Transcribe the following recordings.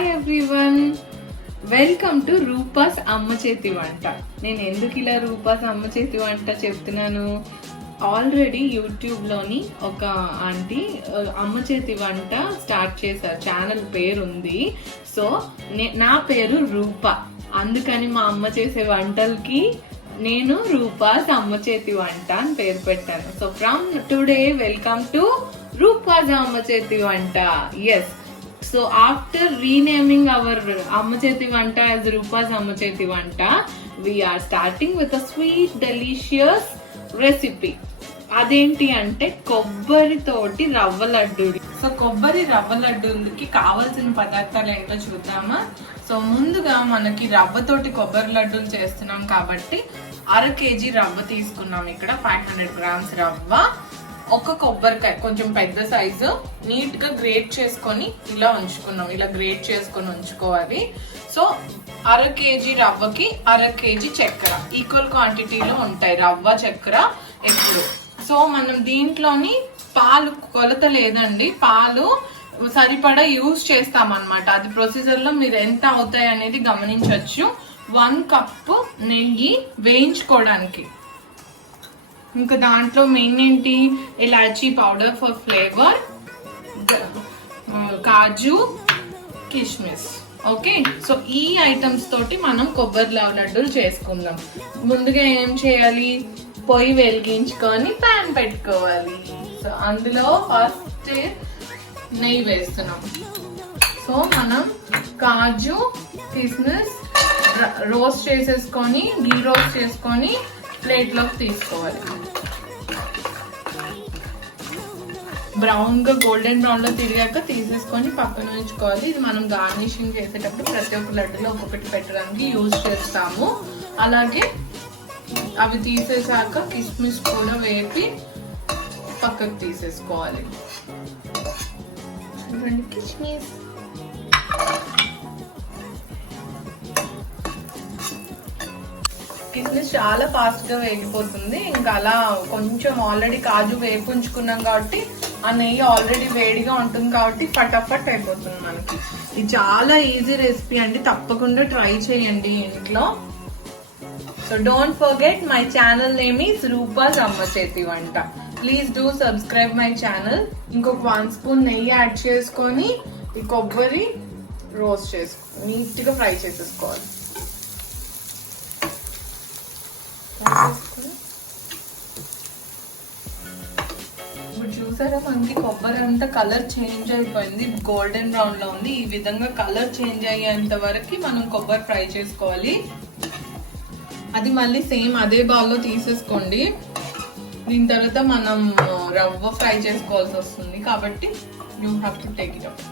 Hi everyone, welcome to Roopa's అమ్మ చేతి వంట. నేను ఎందుకు ఇలా రూపాస్ అమ్మ చేతి వంట చెప్తున్నాను, ఆల్రెడీ యూట్యూబ్లోని ఒక ఆంటీ అమ్మ చేతి వంట స్టార్ట్ చేశారు, ఛానల్ పేరు ఉంది. సో నా పేరు రూప, అందుకని మా అమ్మ చేసే వంటలకి నేను రూపాస్ అమ్మ చేతి వంట అని పేరు పెట్టాను. So from today welcome to Roopa's అమ్మ చేతి వంట. Yes, so after renaming our amma cheti vanta as Rupa's amma cheti vanta, we are starting with a sweet delicious recipe. అదేంటి అంటే కొబ్బరి తోటి రవ్వ లడ్డు. సో కొబ్బరి రవ్వ లడ్డూకి కావాల్సిన పదార్థాలు ఏంటో చూద్దామా. సో ముందుగా మనకి రవ్వతోటి కొబ్బరి లడ్డూలు చేస్తున్నాం కాబట్టి 1/2 kg రవ్వ తీసుకున్నాం. ఇక్కడ 500 grams రవ్వ, ఒక కొబ్బరికాయ కొంచెం పెద్ద సైజు నీట్ గా గ్రేట్ చేసుకొని ఇలా ఉంచుకున్నాం. ఇలా గ్రేట్ చేసుకొని ఉంచుకోవాలి. సో 1/2 kg రవ్వకి 1/2 kg చక్కెర ఈక్వల్ క్వాంటిటీలో ఉంటాయి, రవ్వ చక్కెర ఎప్పుడు. సో మనం దీంట్లోని పాలు కొలత లేదండి, పాలు సరిపడా యూజ్ చేస్తాం అన్నమాట. అది ప్రొసీజర్ లో మీరు ఎంత అవుతాయి అనేది గమనించవచ్చు. 1 కప్ నెయ్యి వేయించుకోవడానికి. ఇంకా దాంట్లో మెయిన్ ఏంటి, ఇలాచీ పౌడర్ ఫర్ ఫ్లేవర్, కాజు, కిస్మిస్. ఓకే, సో ఈ ఐటమ్స్ తోటి మనం కొబ్బరి లడ్డూలు చేసుకుందాం. ముందుగా ఏం చేయాలి, పొయ్యి వెలిగించుకొని ప్యాన్ పెట్టుకోవాలి. సో అందులో ఫస్ట్ నెయ్యి వేస్తున్నాం. సో మనం కాజు, కిస్మిస్ రోస్ట్ చేసేసుకొని, గీ రోస్ట్ చేసుకొని ప్లేట్ లోకి తీసుకోవాలి. బ్రౌన్ గా గోల్డెన్ బ్రౌన్ లో తిరిగాక తీసేసుకొని పక్కన ఉంచుకోవాలి. ఇది మనం గార్నిషింగ్ చేసేటప్పుడు ప్రతి ఒక్క లడ్డులో ఒక్కొక్కటి పెట్టడానికి యూజ్ చేస్తాము. అలాగే అవి తీసేసాక కిస్మిస్ కూడా వేపి పక్కకు తీసేసుకోవాలి. చూడండి కిస్మిస్. కిస్మిస్ చాలా ఫాస్ట్ గా వేగిపోతుంది. ఇంకా అలా కొంచెం ఆల్రెడీ కాజు వేపుంచుకున్నాం కాబట్టి ఆ నెయ్యి ఆల్రెడీ వేడిగా ఉంటుంది కాబట్టి ఫటాఫట్ అయిపోతుంది మనకి. ఇది చాలా ఈజీ రెసిపీ అండి, తప్పకుండా ట్రై చేయండి ఇంట్లో. So don't forget my channel name is Rupa's అమ్మ చేతి వంట. Please do subscribe my channel. ఇంకొక 1 స్పూన్ నెయ్యి యాడ్ చేసుకొని ఈ కొబ్బరి రోస్ట్ చేసుకో నీట్ గా ఫ్రై చేసేసుకోవాలి. ఇప్పుడు చూసారా, మనకి కొబ్బరి అంతా కలర్ చేంజ్ అయిపోయింది, గోల్డెన్ బ్రౌన్ లో ఉంది. ఈ విధంగా కలర్ చేంజ్ అయ్యేంత వరకు మనం కొబ్బరి ఫ్రై చేసుకోవాలి. అది మళ్ళీ సేమ్ అదే బౌల్లో తీసేసుకోండి. దీని తర్వాత మనం రవ్వ ఫ్రై చేసుకోవాల్సి వస్తుంది కాబట్టి you have to take it up.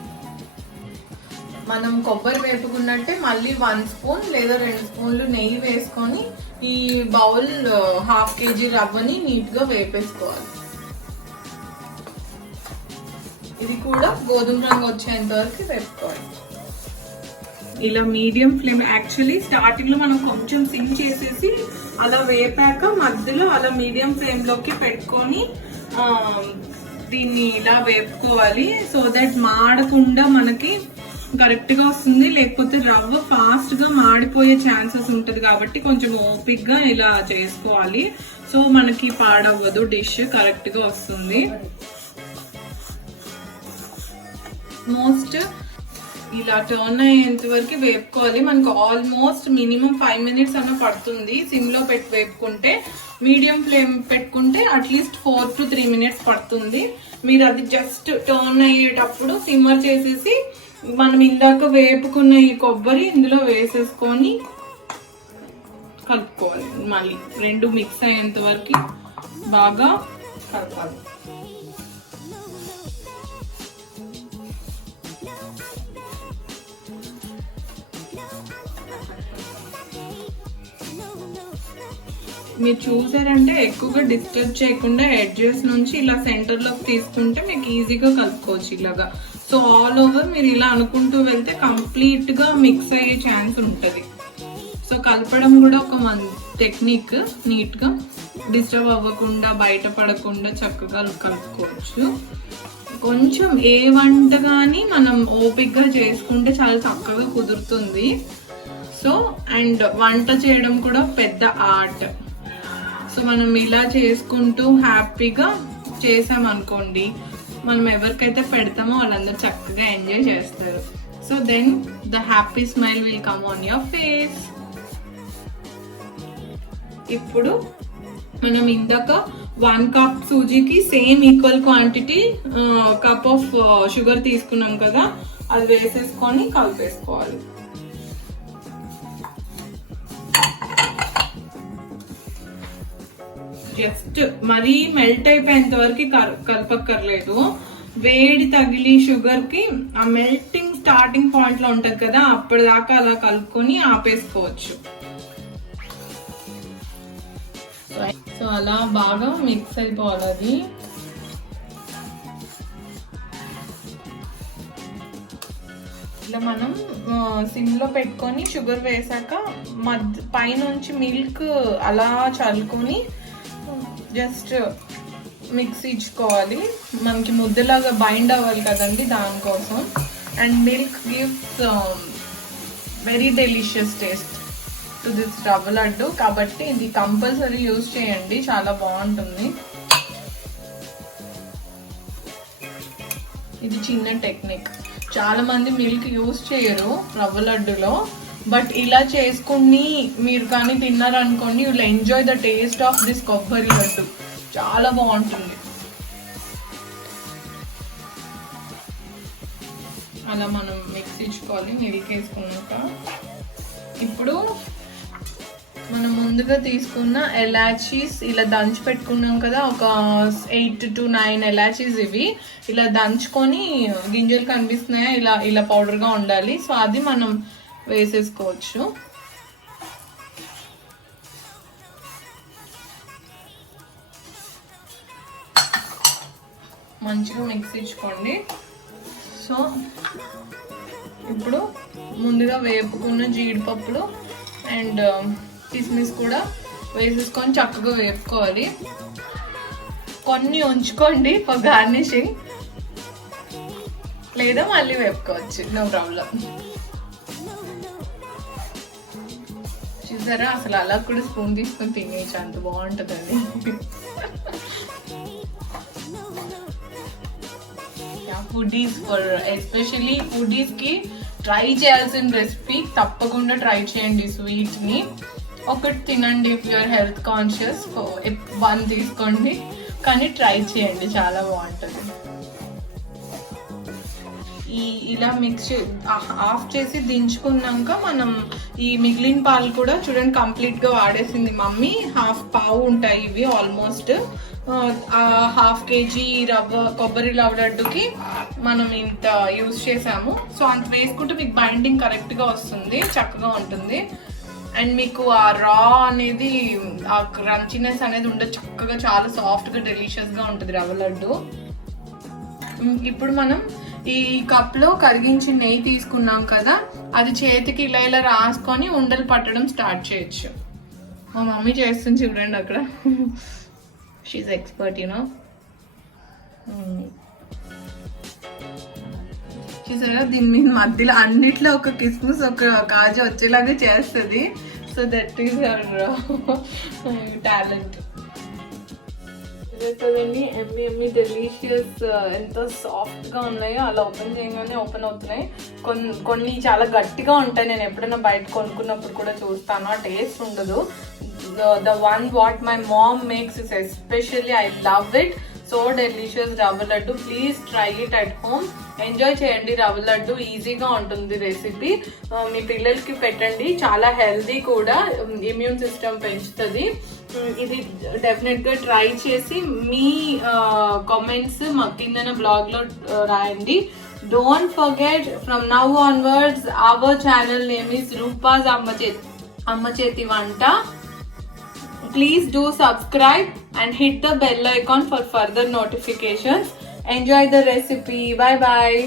మనం కొబ్బరి వేపుకున్నట్టే మళ్ళీ 1 స్పూన్ లేదా 2 స్పూన్లు నెయ్యి వేసుకొని ఈ బౌల్ 1/2 kg రవ్వని నీట్ గా వేపేసుకోవాలి. ఇది కూడా గోధుమ రంగు వచ్చేంత వరకు వేపుకోవాలి. ఇలా మీడియం ఫ్లేమ్, యాక్చువల్లీ స్టార్టింగ్ లో మనం కొంచెం సిమ్ చేసేసి అలా వేపాక మధ్యలో అలా మీడియం ఫ్లేమ్ లోకి పెట్టుకొని దీన్ని ఇలా వేపుకోవాలి. సో దట్ మాడకుండా మనకి కరెక్ట్ గా వస్తుంది. లేకపోతే రవ్వ ఫాస్ట్ గా మాడిపోయే ఛాన్సెస్ ఉంటది కాబట్టి కొంచెం ఓపిక్ గా ఇలా చేసుకోవాలి. సో మనకి పాడవ్వదు, డిష్ కరెక్ట్ గా వస్తుంది. మోస్ట్ ఇలా టర్న్ అయ్యేంత వరకు వేపుకోవాలి. మనకు ఆల్మోస్ట్ మినిమం 5 minutes అన్న పడుతుంది సిమ్ లో పెట్టి వేపుకుంటే. మీడియం ఫ్లేమ్ పెట్టుకుంటే అట్లీస్ట్ 4 to 3 minutes పడుతుంది. మీరు అది జస్ట్ టర్న్ అయ్యేటప్పుడు సిమ్మర్ చేసేసి మనం ఇందాక వేపుకున్న ఈ కొబ్బరి ఇందులో వేసేసుకొని కలుపుకోవాలి. మళ్ళీ 2 మిక్స్ అయ్యేంత వరకు బాగా కలపాలి. మీరు చూసారంటే ఎక్కువగా డిస్టర్బ్ చేయకుండా ఎడ్జెస్ నుంచి ఇలా సెంటర్ లోకి తీసుకుంటే మీకు ఈజీగా కలుపుకోవచ్చు ఇలాగా. సో ఆల్ ఓవర్ మీరు ఇలా అనుకుంటూ వెళ్తే కంప్లీట్ గా మిక్స్ అయ్యే ఛాన్స్ ఉంటుంది. సో కలపడం కూడా ఒక టెక్నిక్, నీట్ గా డిస్టర్బ్ అవ్వకుండా బయట పడకుండా చక్కగా కలుపుకోవచ్చు. కొంచెం ఏ వంట కానీ మనం ఓపిక్గా చేసుకుంటే చాలా చక్కగా కుదురుతుంది. సో అండ్ వంట చేయడం కూడా పెద్ద ఆర్ట్. సో మనం ఇలా చేసుకుంటూ హ్యాపీగా చేసామనుకోండి, మనం ఎవరికైతే పెడతామో వాళ్ళందరూ చక్కగా ఎంజాయ్ చేస్తారు. So then the happy smile will come on your face. ఇప్పుడు మనం ఇందాక 1 కప్ సూజీకి same equal quantity cup of sugar తీసుకున్నాం కదా, అది వేసేసుకొని కలిపేసుకోవాలి. జస్ట్ మరీ మెల్ట్ అయిపోయేంత వరకు కలపక్కర్లేదు. వేడి తగిలి షుగర్ కి ఆ మెల్టింగ్ స్టార్టింగ్ పాయింట్ లో ఉంటది కదా, అప్పటిదాకా అలా కలుపుకొని ఆపేసుకోవచ్చు. సో అలా బాగా మిక్స్ అయిపోవాలి. అది ఇలా మనం సిమ్ లో పెట్టుకొని షుగర్ వేసాక పైనుంచి మిల్క్ అలా చల్లుకొని జస్ట్ మిక్స్ ఇచ్చుకోవాలి. మనకి ముద్దలాగా బైండ్ అవ్వాలి కదండి, దానికోసం. And milk gives very delicious taste to this రవ్వ లడ్డు, కాబట్టి ఇది కంపల్సరీ యూజ్ చేయండి, చాలా బాగుంటుంది. ఇది చిన్న టెక్నిక్. చాలా మంది మిల్క్ యూజ్ చేయరు రవ్వ లడ్డులో, బట్ ఇలా చేసుకుని మీరు కానీ తిన్నారనుకోండి, you will enjoy the taste of this కొబ్బరి లడ్డు. చాలా బాగుంటుంది. అలా మనం మిక్స్ ఇచ్చుకోవాలి మిల్క్ వేసుకున్నాక. ఇప్పుడు మనం ముందుగా తీసుకున్న ఎలాచీస్ ఇలా దంచి పెట్టుకున్నాం కదా, ఒక 8 to 9 ఎలాచీస్. ఇవి ఇలా దంచుకొని గింజలు కనిపిస్తున్నాయా, ఇలా ఇలా పౌడర్గా ఉండాలి. సో అది మనం వేసేసుకోవచ్చు. మంచిగా మిక్స్ ఇచ్చుకోండి. సో ఇప్పుడు ముందుగా వేపుకున్న జీడిపప్పులు అండ్ కిస్మిస్ కూడా వేసేసుకొని చక్కగా వేపుకోవాలి. కొన్ని ఉంచుకోండి ఫర్ గార్నిషింగ్, లేదా మళ్ళీ వేపుకోవచ్చు, నో ప్రాబ్లం. చూసారా, అసలు అలా కూడా స్పూన్ తీసుకొని తినేయచ్చు, అంత బాగుంటుందండి. ఫుడీస్, ఫర్ ఎస్పెషల్లీ ఫుడీస్ కి ట్రై చేయాల్సిన రెసిపీ, తప్పకుండా ట్రై చేయండి. స్వీట్ ని ఒకటి తినండి, ఇఫ్ యూఆర్ హెల్త్ కాన్షియస్ 1 తీసుకోండి, కానీ ట్రై చేయండి, చాలా బాగుంటుంది. ఇలా మిక్స్ ఆఫ్ చేసి దించుకున్నాక మనం ఈ మిగిలిన పాలు కూడా చూడండి కంప్లీట్ గా వాడేసింది మమ్మీ. 1/2 పావు ఉంటాయి ఇవి ఆల్మోస్ట్. 1/2 kg కొబ్బరి రవ్వ లడ్డుకి మనం ఇంత యూజ్ చేసాము. సో అంత వేసుకుంటే మీకు బైండింగ్ కరెక్ట్ గా వస్తుంది, చక్కగా ఉంటుంది. అండ్ మీకు ఆ రా అనేది, ఆ క్రంచినెస్ అనేది ఉండదు, చక్కగా చాలా సాఫ్ట్ గా డెలిషియస్ గా ఉంటుంది రవ్వ లడ్డు. ఇప్పుడు మనం ఈ కప్ లో కరిగించి నెయ్యి తీసుకున్నాం కదా, అది చేతికి ఇలా ఇలా రాసుకొని ఉండలు పట్టడం స్టార్ట్ చేయొచ్చు. మా మమ్మీ చేస్తుంది చూడండి అక్కడ. She expert, you know. చూసారా, దీని మీద మధ్యలో అన్నిట్లో ఒక కిస్మిస్ ఒక కాజు వచ్చేలాగా చేస్తుంది. So that is her talent. కదండి, ఎమ్మి డెలిషియస్, ఎంత సాఫ్ట్ గా ఉన్నాయో. అలా ఓపెన్ చేయగానే ఓపెన్ అవుతున్నాయి. కొన్ని చాలా గట్టిగా ఉంటాయి, నేను ఎప్పుడైనా బయట కొనుక్కున్నప్పుడు కూడా చూస్తాను, ఆ టేస్ట్ ఉండదు. The one what my mom makes is especially, I love it. So delicious రవ్వ laddu. Please try it at home. Enjoy చేయండి రవ్వ లడ్డు, ఈజీగా ఉంటుంది రెసిపీ. మీ పిల్లలకి పెట్టండి, చాలా హెల్దీ కూడా, ఇమ్యూన్ సిస్టమ్ పెంచుతుంది. ఇది డెఫినెట్ గా ట్రై చేసి మీ కామెంట్స్ మా కింద బ్లాగ్ లో రాయండి. Don't forget, from now onwards our channel name is Rupa's అమ్మ చేతి వంట. Please do subscribe and hit the bell icon for further notifications. Enjoy the recipe. Bye bye.